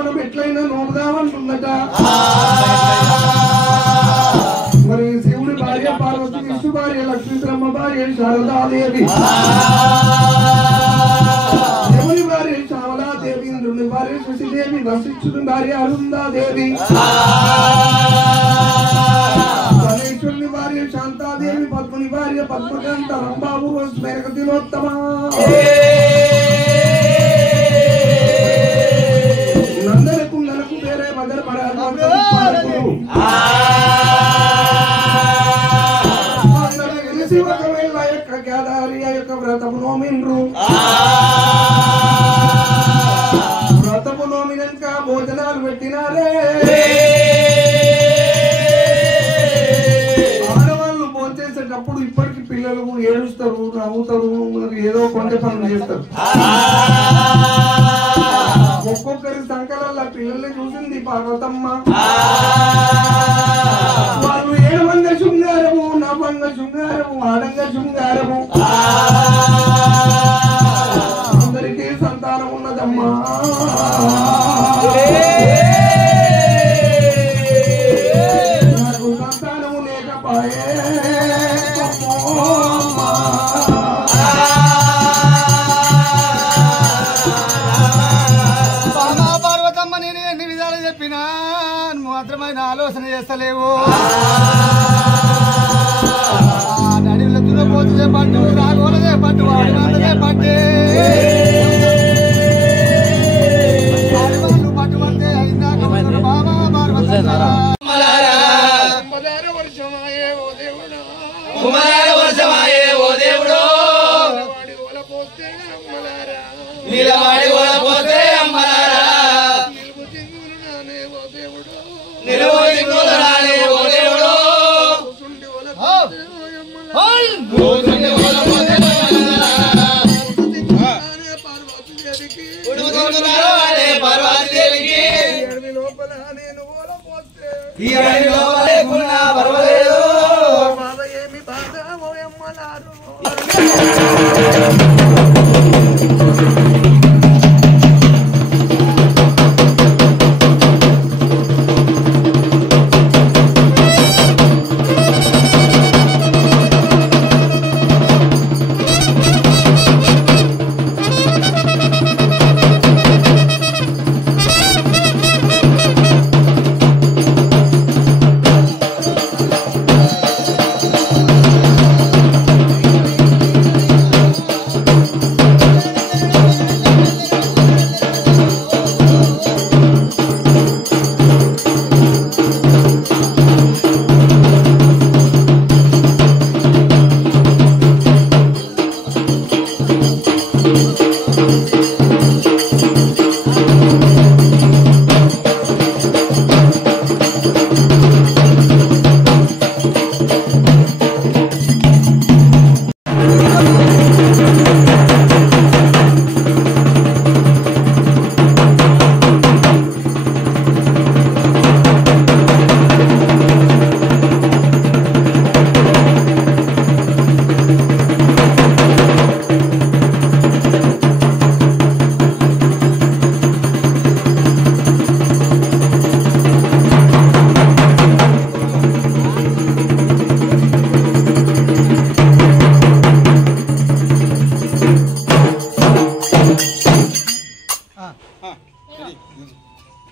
మనం ఎట్లయినా నోపుదామంటుందట. మరి శివుడి భార్య పార్వతి, విష్ణు భార్య లక్ష్మీ, బ్రహ్మ భార్య శారదాదేవి, శివుని భార్య శ్యామలాదేవి, ఇంద్రుని భార్య శశిదేవి, వశిష్ఠుని భార్య అరుందాదేవి, గణేశ్వరుని భార్య శాంతాదేవి, పద్ముని భార్య పద్మకాంత, రంబాబు స్మరక తిలోత్తమ, నందనకు నలకు వేరే మదర్ పడారు. ఒకవేళ యొక్క కేదారి యొక్క వ్రతము నోమిన్రు. వ్రతము నోమినాక భోజనాలు పెట్టినారే. ఆడవాళ్ళు భోంచేసేటప్పుడు ఇప్పటికి పిల్లలు ఏడుస్తారు, నవ్వుతారు, ఏదో కొంత పనులు చేస్తారు. ఒక్కొక్కరి సంకలల్లా పిల్లల్ని చూసింది పార్వతమ్మ. వాళ్ళు ఏడవంగ శృంగారము, నవంగ శృంగారము, ఆడంగ శృంగారము, అందరికీ సంతానం ఉన్నదమ్మా. నాకు సంతానము లేకపోయే పార్వతమ్మ, నేను ఎన్ని విధాలు చెప్పినా మాత్రమైన ఆలోచన చేస్తలేవు. అడవిలో తులపోతే పట్టు, రాగోలదే పట్టు, ఆడవాళ్ళదే పట్టే, ఆడవాళ్ళు పట్టుబడితే అయిందాక బాబా పార్వతమ్మ. వర్షమాయే ఓ దేవుడు, వర్షమాయే ఓ దేవుడు, నిలవాడి ఓలపోతే అమ్మలారా, నిలువు దిగులనానే ఓ దేవుడు, పార్వతీదేవికి ఈ అడవి లోపలేకున్నా పర్వాలేదు. ఏమి బాధ ఓ అమ్మలారు.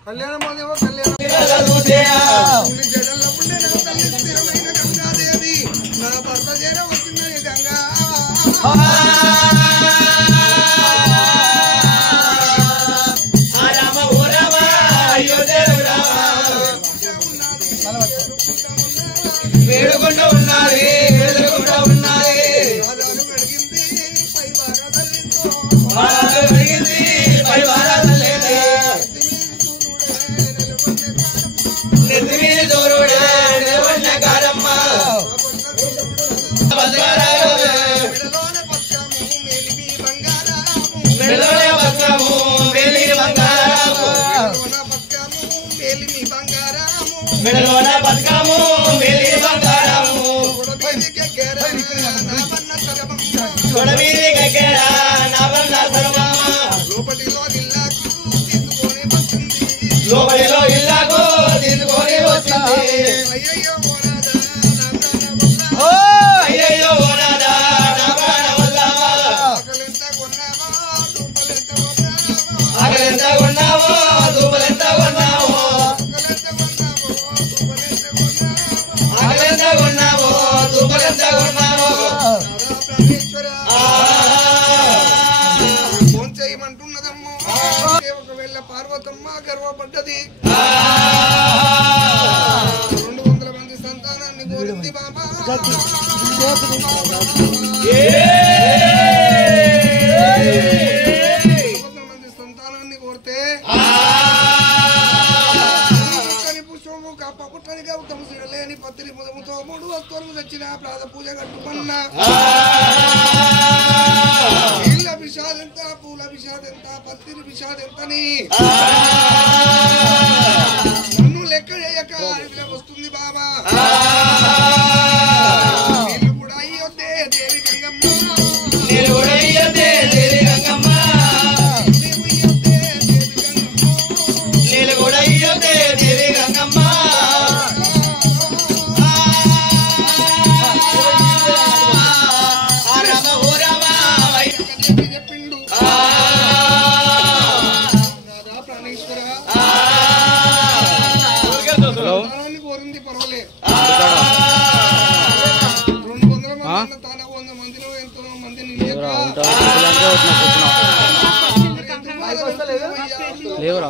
కళ్యాణం నా భర్త చేర వచ్చింది గంగా. వేడుకుంటూ ఉన్నది, వేడుకుంటూ ఉన్నది, అడిగింది పై వారాలు లేదు, నెత్తి మీద దూరుడే నిలబడిన కారమ్మ, మెడలోనే పక్కము మేలి బంగారము, మెడలోనే పక్కము మేలి బంగారము, కొడమీది గగ్గెరా నా బంగారమ్మ, లోపటిలో నిల్లాకు తీసుకొని వస్తుంది. లోపలిలో ఇల్లాకు తీసుకొని వచ్చింది అయ్యయ్యో ఓనాదా నా ప్రాణ వల్లవా ఆకలెంత కొన్నావో దూపలెంత కొన్నావో ఆకలెంత కొన్నావో దూపలెంత కొన్నావో ఫోన్ చేయమంటున్నదమ్మో ఒకవేళ పార్వతమ్మ గర్వపడ్డది 200 మంది సంతానాన్ని కోరింది బాబా 200 మంది సంతానాన్ని కోరితే పుష్పము పుట్టనిగా ఉత్తమ లేని పత్రి ముదముతో 3 వస్తువులు తెచ్చిన ప్రాత పూజ కట్టుకున్నా నీళ్ళ విషాదెంత పూల విషాదెంత పత్తిరి విషాదెంతని నన్ను లెక్క చేయక అడవిలో వస్తుంది బాబా నీళ్ళు కూడా అయ్యొద్దే దేవి గంగమ్మ నేను కూడా ఇయ్యొద్దే దేవి గంగమ్మ నీళ్ళు కూడా ఇయ్యొద్దే దేవి గంగమ్మ చెప్పిండు ప్రాణేశ్వర కోరింది పర్వాలేదు 200 మంది తాను 100 మందిలో ఎంతో మందిని లేవరా